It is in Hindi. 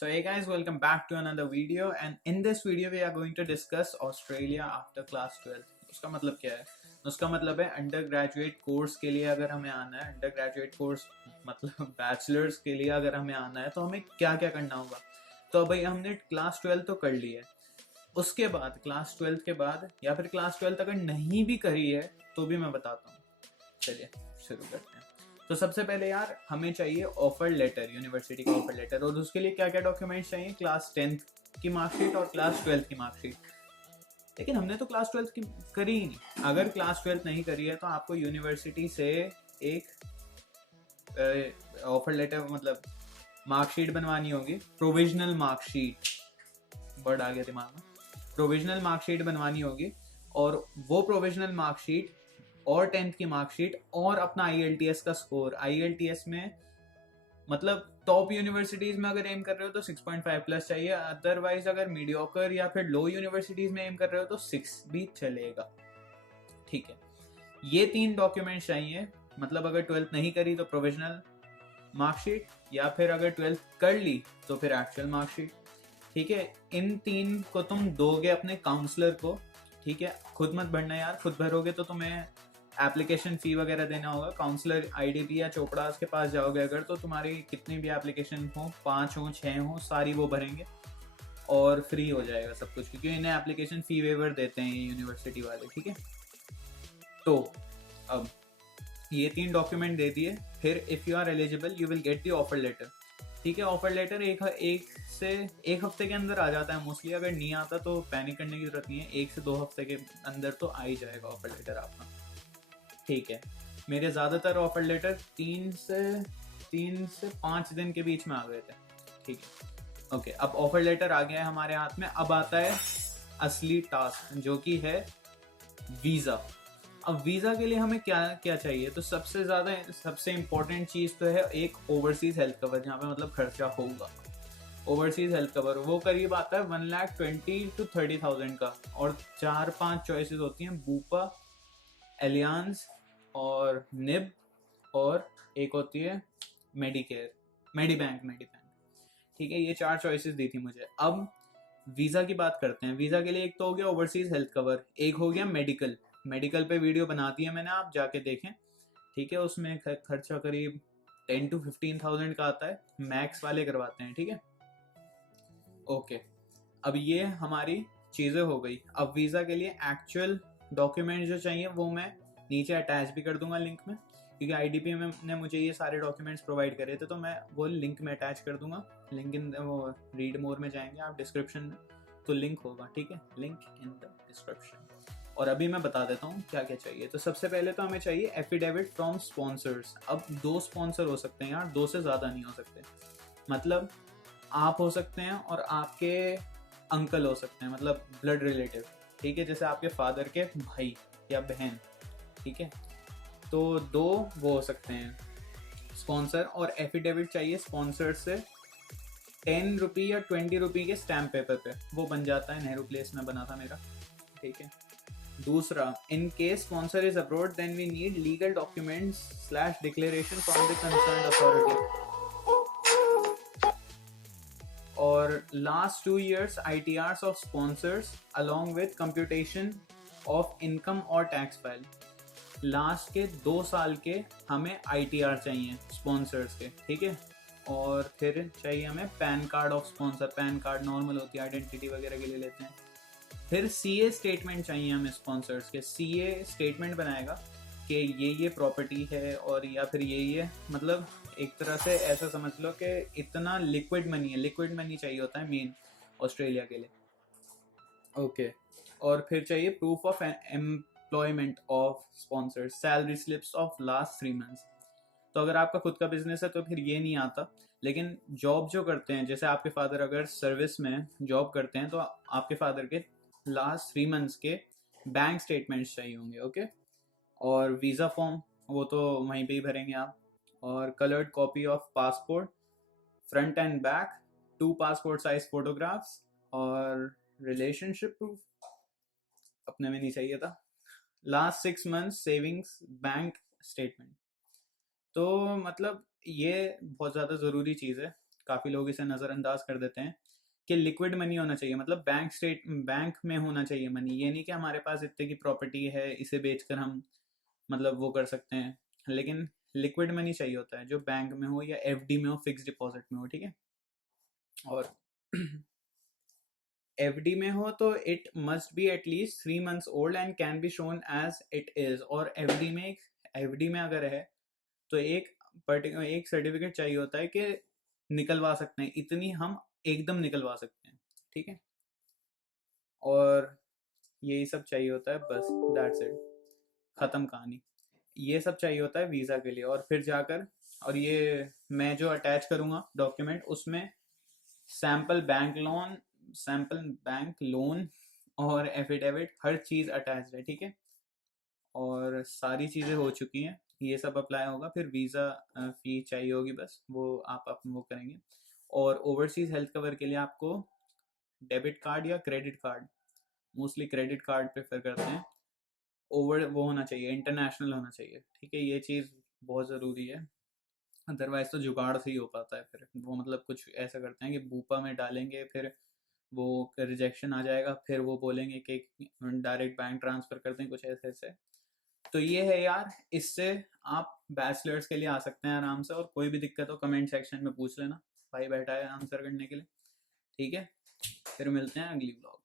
So hey guys, welcome back to another video, and in this video we are going to discuss Australia after class 12। उसका मतलब क्या है? उसका मतलब है अंडर ग्रेजुएट कोर्स के लिए अगर हमें आना है, अंडर ग्रेजुएट कोर्स मतलब बैचलर्स के लिए अगर हमें आना है तो हमें क्या क्या करना होगा। तो भाई हमने क्लास 12 तो कर ली है, उसके बाद क्लास 12 के बाद या फिर क्लास 12 अगर नहीं भी करी है तो भी मैं बताता हूँ। चलिए शुरू करते हैं। तो सबसे पहले यार हमें चाहिए ऑफर लेटर, यूनिवर्सिटी का ऑफर लेटर, और उसके लिए क्या क्या डॉक्यूमेंट्स चाहिए? क्लास 10th की मार्कशीट और क्लास 12th की मार्कशीट। लेकिन हमने तो क्लास 12th की करी ही नहीं। अगर क्लास 12th नहीं करी है तो आपको यूनिवर्सिटी से एक ऑफर लेटर मतलब मार्कशीट बनवानी होगी, प्रोविजनल मार्कशीट, वर्ड आ गया दिमाग में, प्रोविजनल मार्कशीट बनवानी होगी। और वो प्रोविजनल मार्कशीट और 10th की मार्कशीट और अपना IELTS का स्कोर। IELTS में मतलब टॉप यूनिवर्सिटीज में अगर एम कर रहे हो तो 6.5 प्लस चाहिए, अदरवाइज अगर मीडियोकर या फिर लो यूनिवर्सिटीज में एम कर रहे हो तो 6 भी चलेगा। ठीक है, ये 3 डॉक्यूमेंट चाहिए। मतलब अगर 12th नहीं करी तो प्रोविजनल मार्कशीट, या फिर अगर 12th कर ली तो फिर एक्चुअल मार्कशीट। ठीक है, इन 3 को तुम दोगे अपने काउंसलर को। ठीक है, खुद मत भरना यार, खुद भरोगे तो तुम्हें एप्लीकेशन फ़ी वगैरह देना होगा। काउंसलर IDP या चोपड़ास के पास जाओगे अगर, तो तुम्हारी कितनी भी एप्लीकेशन हो, 5 हो 6 हो, सारी वो भरेंगे और फ्री हो जाएगा सब कुछ, क्योंकि इन्हें एप्लीकेशन फ़ी वेवर देते हैं ये यूनिवर्सिटी वाले। ठीक है, तो अब ये 3 डॉक्यूमेंट दे दिए, फिर if you are eligible you will get the offer letter. ठीक है, ऑफर लेटर एक हफ्ते के अंदर आ जाता है मोस्टली। अगर नहीं आता तो पैनिक करने की जरूरत नहीं है, 1 से 2 हफ्ते के अंदर तो आ ही जाएगा ऑफर लेटर आपका। ठीक है, मेरे ज़्यादातर ऑफर लेटर 3 से 5 दिन के बीच में आ गए थे। ठीक है, ओके, अब ऑफर लेटर आ गया है हमारे हाथ में। अब आता है असली टास्क, जो कि है वीज़ा। अब वीज़ा के लिए हमें क्या क्या चाहिए? तो सबसे इम्पोर्टेंट चीज़ तो है एक ओवरसीज़ हेल्थ कवर, जहाँ पे मतलब खर्चा होगा। ओवरसीज़ हेल्थ कवर वो करीब आता है 1,20,000 to 30,000 का, और 4-5 चॉइसेस होती हैं, बूपा, एलियांस और निब, और एक होती है मेडिकेयर, मेडिबैंक। ठीक है, ये 4 चॉइसेस दी थी मुझे। अब वीज़ा की बात करते हैं। वीज़ा के लिए एक तो हो गया ओवरसीज़ हेल्थ कवर, एक हो गया मेडिकल। मेडिकल पे वीडियो बना दी है मैंने, आप जाके देखें। ठीक है, उसमें खर्चा करीब 10 to 15,000 का आता है, मैक्स वाले करवाते हैं। ठीक है, ओके, अब ये हमारी चीज़ें हो गई। अब वीज़ा के लिए एक्चुअल डॉक्यूमेंट जो चाहिए वो मैं नीचे अटैच भी कर दूंगा लिंक में, क्योंकि IDP में ने मुझे ये सारे डॉक्यूमेंट्स प्रोवाइड करे थे, तो मैं वो लिंक में अटैच कर दूंगा। लिंक इन वो रीड मोर में जाएंगे आप, डिस्क्रिप्शन में तो लिंक होगा। ठीक है, लिंक इन द डिस्क्रिप्शन। और अभी मैं बता देता हूँ क्या क्या चाहिए। तो सबसे पहले तो हमें चाहिए एफिडेविट फ्रॉम स्पॉन्सर्स। अब 2 स्पॉन्सर हो सकते हैं यार, 2 से ज़्यादा नहीं हो सकते। मतलब आप हो सकते हैं और आपके अंकल हो सकते हैं, मतलब ब्लड रिलेटिव। ठीक है, जैसे आपके फादर के भाई या बहन। ठीक है, तो 2 वो हो सकते हैं स्पॉन्सर। और एफिडेविट चाहिए स्पॉन्सर से 10 रुपये या 20 रुपये के स्टैम्प पेपर पे, वो बन जाता है। नेहरू प्लेस में बना था मेरा। ठीक है, दूसरा, in case sponsor is abroad then we need legal documents / declaration from the concerned authority. और last 2 years ITRs of sponsors along with computation of income और टैक्स फाइल। लास्ट के 2 साल के हमें ITR चाहिए स्पॉन्सर्स के। ठीक है, और फिर चाहिए हमें pan card of sponsor. Pan card normal होती है, आइडेंटिटी वगैरह के लिए लेते हैं। फिर CA स्टेटमेंट चाहिए हमें स्पॉन्सर्स के। CA स्टेटमेंट बनाएगा कि ये प्रॉपर्टी है, और या फिर ये मतलब एक तरह से ऐसा समझ लो कि इतना लिक्विड मनी है। लिक्विड मनी चाहिए होता है मेन ऑस्ट्रेलिया के लिए। ओके, और फिर चाहिए proof of employment of sponsors, salary slips of last 3 months। तो अगर आपका खुद का बिजनेस है तो फिर ये नहीं आता, लेकिन जॉब जो करते हैं, जैसे आपके फादर अगर सर्विस में जॉब करते हैं, तो आपके फादर के लास्ट 3 months के बैंक स्टेटमेंट्स चाहिए होंगे। ओके, और वीज़ा फॉर्म वो तो वहीं पे ही भरेंगे आप। और coloured copy of passport front end back, 2 passport size photographs, और रिलेशनशिप प्रूफ अपने में नहीं चाहिए था। Last 6 months savings bank statement. तो मतलब ये बहुत ज़्यादा ज़रूरी चीज़ है। काफ़ी लोग इसे नज़रअंदाज कर देते हैं कि लिक्विड मनी होना चाहिए, मतलब बैंक में होना चाहिए मनी। ये नहीं कि हमारे पास इतने की प्रॉपर्टी है इसे बेचकर हम मतलब वो कर सकते हैं, लेकिन लिक्विड मनी चाहिए होता है जो बैंक में हो या एफडी में हो, फिक्स डिपॉजिट में हो, ठीक है। और एफडी में हो तो it must be at least 3 months old and can be shown as it is. और एफडी में अगर है तो एक सर्टिफिकेट चाहिए होता है कि निकलवा सकते हैं, इतनी हम एकदम निकलवा सकते हैं, ठीक है। और यही सब चाहिए होता है, बस दैट्स इट, खत्म कहानी। ये सब चाहिए होता है वीज़ा के लिए। और फिर जाकर, और ये मैं जो अटैच करूँगा डॉक्यूमेंट, उसमें सैम्पल बैंक लोन और एफिडेविट हर चीज़ अटैच है, ठीक है। और सारी चीज़ें हो चुकी हैं, ये सब अप्लाई होगा। फिर वीज़ा फी चाहिए होगी, बस वो आप वो करेंगे। और ओवरसीज़ हेल्थ कवर के लिए आपको डेबिट कार्ड या credit card, mostly credit card prefer करते हैं, वो होना चाहिए, इंटरनेशनल होना चाहिए, ठीक है। ये चीज़ बहुत ज़रूरी है, अदरवाइज तो जुगाड़ से ही हो पाता है। फिर वो मतलब कुछ ऐसा करते हैं कि बूपा में डालेंगे, फिर वो रिजेक्शन आ जाएगा, फिर वो बोलेंगे कि डायरेक्ट बैंक ट्रांसफ़र करते हैं, कुछ ऐसे ऐसे। तो ये है यार, इससे आप बैचलर्स के लिए आ सकते हैं आराम से। और कोई भी दिक्कत हो कमेंट सेक्शन में पूछ लेना, भाई बैठा है आंसर करने के लिए, ठीक है। फिर मिलते हैं अगली ब्लॉग।